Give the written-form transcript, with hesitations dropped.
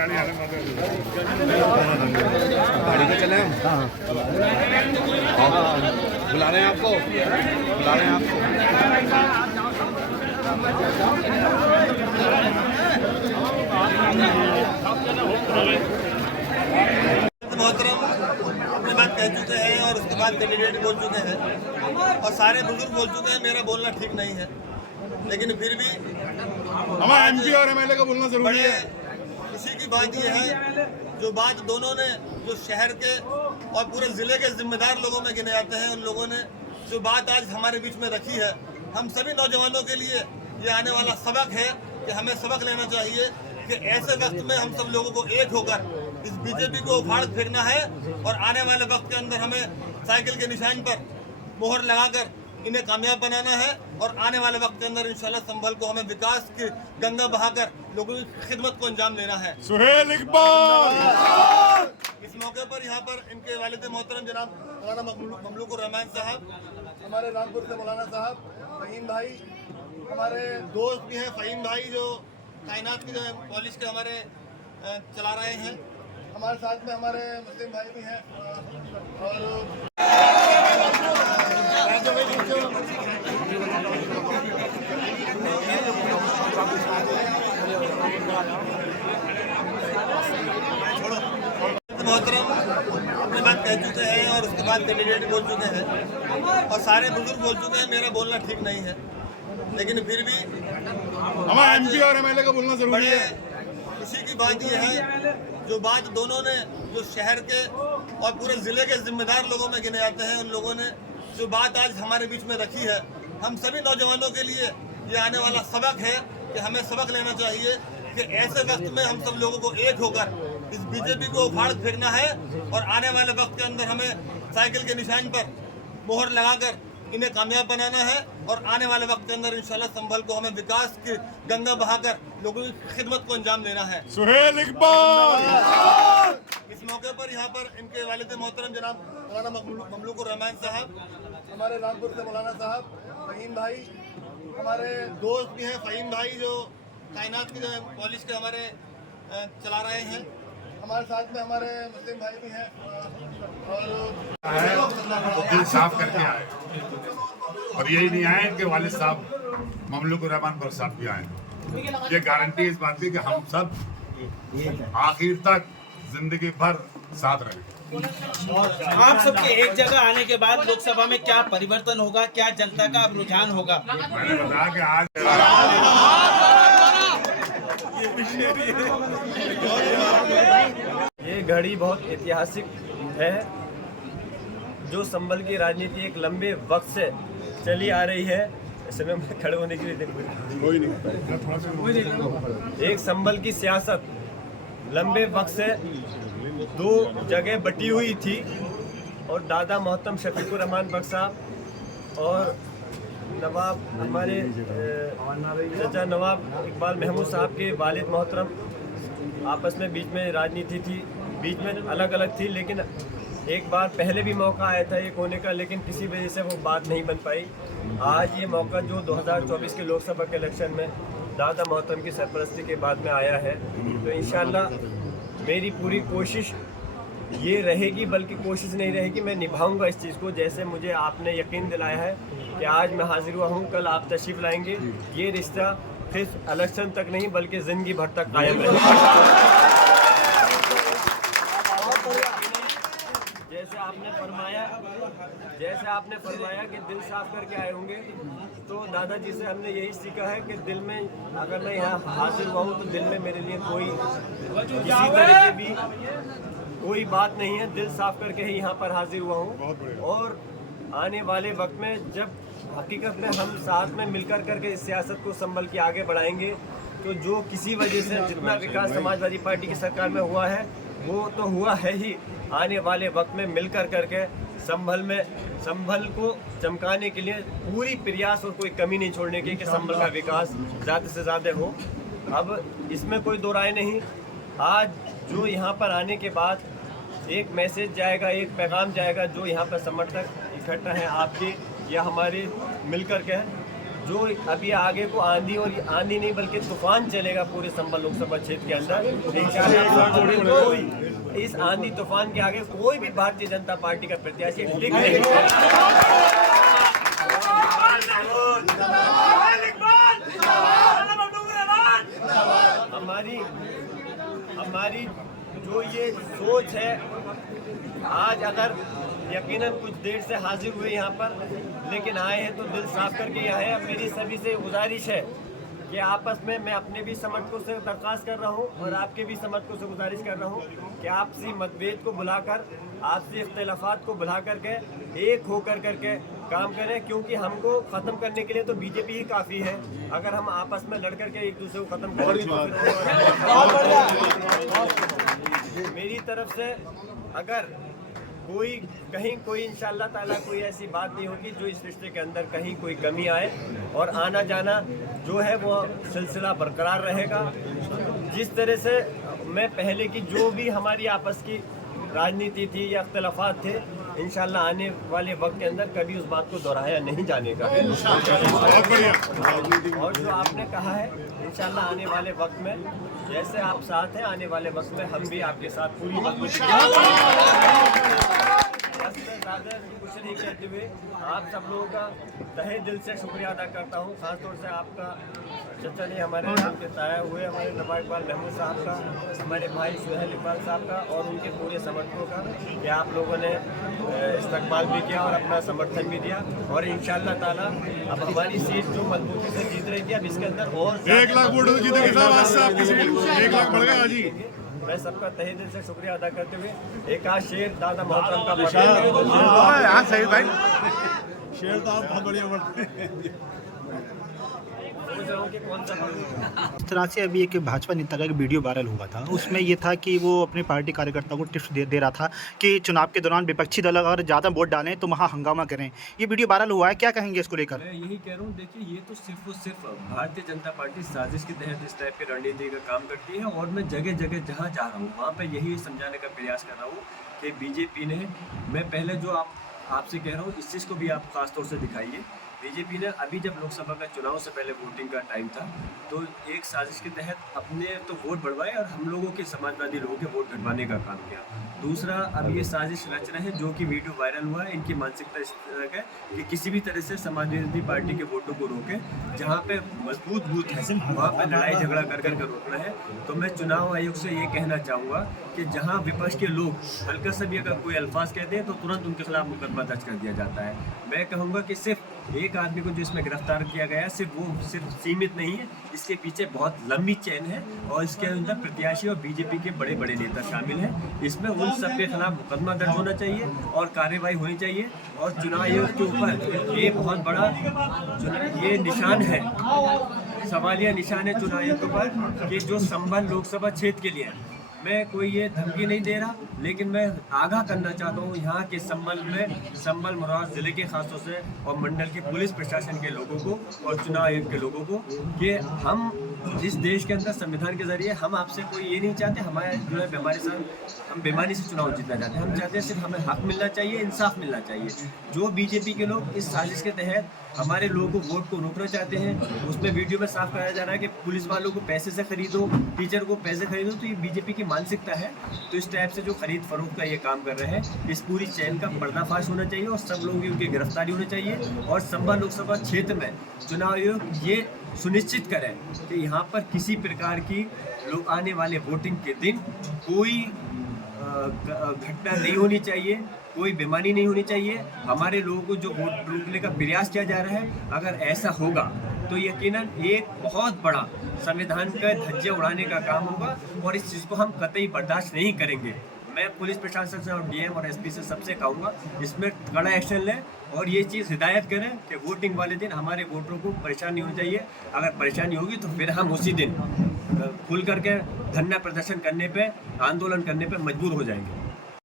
गाड़ी पे चले हम। बुला रहे हैं आपको, बुला रहे हैं आपको। मोहतरम अपनी बात कह चुके हैं और उसके बाद कैंडिडेट बोल चुके हैं और सारे बुजुर्ग बोल चुके हैं। मेरा बोलना ठीक नहीं है, लेकिन फिर भी हमारे एमपी और एमएलए का बोलना जरूरी है। इसी की बात यह है जो बात दोनों ने, जो शहर के और पूरे ज़िले के जिम्मेदार लोगों में गिने जाते हैं, उन लोगों ने जो बात आज हमारे बीच में रखी है, हम सभी नौजवानों के लिए ये आने वाला सबक है कि हमें सबक लेना चाहिए कि ऐसे वक्त में हम सब लोगों को एक होकर इस बीजेपी को उखाड़ फेंकना है और आने वाले वक्त के अंदर हमें साइकिल के निशान पर मोहर लगाकर इन्हें कामयाब बनाना है और आने वाले वक्त के अंदर इंशाल्लाह संभल को हमें विकास की गंगा बहाकर लोगों की खिदमत को अंजाम देना है। सुहेल इकबाल। इस मौके पर यहाँ पर इनके वालिद मोहतरम जनाब मौलाना ममलूकुर रहमान साहब, हमारे रामपुर से मौलाना साहब, फ़हीम भाई, हमारे दोस्त भी हैं फ़हीम भाई जो कायनात की जो कॉलेज के हमारे चला रहे हैं, हमारे साथ में हमारे मुस्लिम भाई भी हैं और मोहतरम अपनी बात कह चुके हैं और उसके बाद कैंडिडेट बोल चुके हैं और सारे बुजुर्ग बोल चुके हैं। मेरा बोलना ठीक नहीं है, लेकिन फिर भी हमारे एमपी और एमएलए का बोलना जरूरी है। इसी की बात यह है जो बात दोनों ने, जो शहर के और पूरे ज़िले के जिम्मेदार लोगों में गिने जाते हैं, उन लोगों ने जो बात आज हमारे बीच में रखी है, हम सभी नौजवानों के लिए ये आने वाला सबक है कि हमें सबक लेना चाहिए कि ऐसे वक्त में हम सब लोगों को एक होकर इस बीजेपी को उखाड़ फेंकना है और आने वाले वक्त के अंदर हमें साइकिल के निशान पर मोहर लगाकर इन्हें कामयाब बनाना है और आने वाले वक्त के अंदर इंशाल्लाह संभल को हमें विकास की गंगा बहाकर लोगों की खिदमत को अंजाम देना है। सुहेल इकबाल। इस मौके पर यहाँ पर इनके वालिद मोहतरम जनाब मौलाना ममलूकुर रहमान साहब, हमारे रामपुर से मौलाना साहब, फ़हीम भाई, हमारे दोस्त भी हैं फ़हीम भाई जो कायनात की जो कॉलेज के हमारे चला रहे हैं, हमारे साथ में हमारे मुस्लिम भाई भी हैं और दिल साफ करके आए और यही नहीं आए कि वालिद साहब ममलूकुर रहमान पर साहब भी आए। ये गारंटी इस बात की कि हम सब आखिर तक जिंदगी भर साथ रहें। आप सबके एक जगह आने के बाद लोकसभा में क्या परिवर्तन होगा, क्या जनता का रुझान होगा? मैंने बताया कि आज ये घड़ी बहुत ऐतिहासिक है। जो संभल की राजनीति एक लंबे वक्त से चली आ रही है, इस समय में खड़े होने के लिए एक संभल की सियासत लंबे वक्त से दो जगह बटी हुई थी और दादा मोहतरम शफीकुर रहमान बख्श साहब और नवाब हमारे चाचा नवाब इकबाल महमूद साहब के वालिद मोहतरम आपस में बीच में राजनीति थी, बीच में अलग अलग थी, लेकिन एक बार पहले भी मौका आया था एक होने का, लेकिन किसी वजह से वो बात नहीं बन पाई। आज ये मौका जो 2024 के लोकसभा के इलेक्शन में दादा मोहतरम की सरपरस्ती के बाद में आया है, तो इंशाल्लाह मेरी पूरी कोशिश ये रहेगी, बल्कि कोशिश नहीं रहेगी, मैं निभाऊंगा इस चीज़ को। जैसे मुझे आपने यकीन दिलाया है कि आज मैं हाजिर हुआ हूँ, कल आप तशरीफ लाएंगे, ये रिश्ता सिर्फ इलेक्शन तक नहीं बल्कि ज़िंदगी भर तक कायम रहेगा। जैसे आपने फरमाया कि दिल साफ करके आए होंगे, तो दादाजी से हमने यही सीखा है कि दिल में अगर मैं यहाँ हाजिर हुआ हूँ तो दिल में मेरे लिए कोई किसी तरह की भी कोई बात नहीं है, दिल साफ करके ही यहाँ पर हाजिर हुआ हूँ। और आने वाले वक्त में जब हकीकत में हम साथ में मिलकर करके इस सियासत को संभल के आगे बढ़ाएंगे, तो जो किसी वजह से जितना विकास समाजवादी पार्टी की सरकार में हुआ है वो तो हुआ है ही, आने वाले वक्त में मिलकर करके संभल को चमकाने के लिए पूरी प्रयास और कोई कमी नहीं छोड़ने की कि संभल का विकास ज़्यादा से ज़्यादा हो। अब इसमें कोई दो राय नहीं। आज जो यहाँ पर आने के बाद एक मैसेज जाएगा, एक पैगाम जाएगा, जो यहाँ पर समर्थक इकट्ठा हैं आपके या हमारे मिलकर के, जो अभी आगे को आंधी और आंधी नहीं बल्कि तूफान चलेगा पूरे संभल लोकसभा क्षेत्र के अंदर। इस आंधी तूफान के आगे कोई भी भारतीय जनता पार्टी का प्रत्याशी टिक नहीं हमारी जो ये सोच है, आज अगर यकीनन कुछ देर से हाजिर हुए यहाँ पर, लेकिन आए हैं तो दिल साफ करके यहाँ है। मेरी सभी से गुजारिश है कि आपस में मैं अपने भी समर्थकों से दरख्वास्त कर रहा हूँ और आपके भी समर्थकों से गुजारिश कर रहा हूँ कि आपसी मतभेद को भुलाकर, आपसी इख्तिलाफात को भुला करके एक होकर करके काम करें, क्योंकि हमको ख़त्म करने के लिए तो बीजेपी ही काफ़ी है। अगर हम आपस में लड़ करके एक दूसरे को ख़त्म करेंगे तो मेरी तरफ से अगर कोई इंशाअल्लाह ताला कोई ऐसी बात नहीं होगी जो इस रिश्ते के अंदर कहीं कोई कमी आए, और आना जाना जो है वो सिलसिला बरकरार रहेगा। जिस तरह से मैं पहले की जो भी हमारी आपस की राजनीति थी या अख्तिलाफात थे, इंशाअल्लाह आने वाले वक्त के अंदर कभी उस बात को दोहराया नहीं जाने का। और जो आपने कहा है, इंशाअल्लाह आने वाले वक्त में जैसे आप साथ हैं, आने वाले वक्त में हम भी आपके साथ पूरी मजबूती ज़्यादा कुछ नहीं कहते हुए आप सब लोगों का तहे दिल से शुक्रिया अदा करता हूँ। ख़ासतौर से आपका चचा ने हमारे के ताया हुए हमारे नवाब इकबाल महमूद साहब का, हमारे भाई सुहेल इकबाल साहब का और उनके पूरे समर्थकों का, कि आप लोगों ने इस्तकबाल भी किया और अपना समर्थन भी दिया। और इंशाअल्लाह ताला अब हमारी सीट जो मजबूती से जीत रही थी, अब इसके अंदर और 1 लाख वोट जीतेंगे साहब। आज से आपकी सीट 1 लाख बढ़ गया जी। मैं सबका तहे दिल से शुक्रिया अदा करते हुए एक आज शेर दादा मोहतरम का सही भाई, शेर तो आप बहुत बढ़िया बोलते इस तरह से अभी एक भाजपा नेता का एक वीडियो वायरल हुआ था, उसमें ये था कि वो अपने पार्टी कार्यकर्ताओं को टिप्स दे रहा था कि चुनाव के दौरान विपक्षी दल अगर ज़्यादा वोट डालें तो वहाँ हंगामा करें। ये वीडियो वायरल हुआ है, क्या कहेंगे इसको लेकर? मैं यही कह रहा हूँ, देखिए ये तो सिर्फ और सिर्फ भारतीय जनता पार्टी साजिश के तहत इस टाइप की रणनीति का काम करती है। और मैं जगह जगह जहाँ जा रहा हूँ वहाँ पर यही समझाने का प्रयास कर रहा हूँ कि बीजेपी ने, मैं पहले जो आपसे कह रहा हूँ इस चीज़ को भी आप खासतौर से दिखाइए। बीजेपी ने अभी जब लोकसभा का चुनाव से पहले वोटिंग का टाइम था तो एक साजिश के तहत अपने तो वोट बढ़वाए और हम लोगों के समाजवादी लोगों के वोट घटवाने का काम किया। दूसरा, अब ये साजिश रच रहे हैं, जो कि वीडियो वायरल हुआ है, इनकी मानसिकता इस तरह है कि किसी भी तरह से समाजवादी पार्टी के वोटों को रोके, जहाँ पे मजबूत बूथ है वहाँ पे लड़ाई झगड़ा कर करके रोकना है। तो मैं चुनाव आयोग से ये कहना चाहूँगा कि जहाँ विपक्ष के लोग हल्का सा भी अगर कोई अल्फाज कहते हैं तो तुरंत उनके खिलाफ मुकदमा दर्ज कर दिया जाता है। मैं कहूँगा कि सिर्फ एक आदमी को जो इसमें गिरफ्तार किया गया है, सिर्फ सीमित नहीं है, इसके पीछे बहुत लंबी चेन है और इसके अंदर प्रत्याशी और बीजेपी के बड़े बड़े नेता शामिल हैं। इसमें उन सब के खिलाफ मुकदमा दर्ज होना चाहिए और कार्रवाई होनी चाहिए। और चुनाव आयोग के ऊपर ये बहुत बड़ा ये निशान है, सवालिया निशान है चुनाव आयोग के ऊपर कि जो संभल लोकसभा क्षेत्र के लिए मैं कोई ये धमकी नहीं दे रहा, लेकिन मैं आगाह करना चाहता हूँ यहाँ के संभल मुराद ज़िले के खासतौर से और मंडल के पुलिस प्रशासन के लोगों को और चुनाव आयोग के लोगों को कि हम इस देश के अंदर संविधान के जरिए हम आपसे कोई ये नहीं चाहते हमारे जो है हम बेमानी से चुनाव जीतना चाहते हैं। हम चाहते हैं सिर्फ हमें हक मिलना चाहिए, इंसाफ मिलना चाहिए। जो बीजेपी के लोग इस साजिश के तहत हमारे लोगों को वोट को रोकना चाहते हैं, उसमें वीडियो में साफ कराया जा रहा है कि पुलिस वालों को पैसे से खरीदो, टीचर को पैसे खरीदो, तो ये बीजेपी की मानसिकता है। तो इस टाइप से जो खरीद फरोख्त का ये काम कर रहे हैं, इस पूरी चैन का पर्दाफाश होना चाहिए और सब लोगों की उनकी गिरफ्तारी होनी चाहिए। और संभल लोकसभा क्षेत्र में चुनाव आयोग ये सुनिश्चित करें कि यहाँ पर किसी प्रकार की लोग आने वाले वोटिंग के दिन कोई घटना नहीं होनी चाहिए, कोई बेमानी नहीं होनी चाहिए। हमारे लोगों को जो वोट रोकने का प्रयास किया जा रहा है, अगर ऐसा होगा तो यकीनन एक बहुत बड़ा संविधान का धज्जियां उड़ाने का काम होगा और इस चीज़ को हम कतई बर्दाश्त नहीं करेंगे। मैं पुलिस प्रशासन से और डीएम और एसपी से सबसे कहूँगा इसमें कड़ा एक्शन लें और ये चीज़ हिदायत करें कि वोटिंग वाले दिन हमारे वोटरों को परेशानी होनी चाहिए। अगर परेशानी होगी तो फिर हम उसी दिन खुल करके धरना प्रदर्शन करने पे, आंदोलन करने पे मजबूर हो जाएंगे।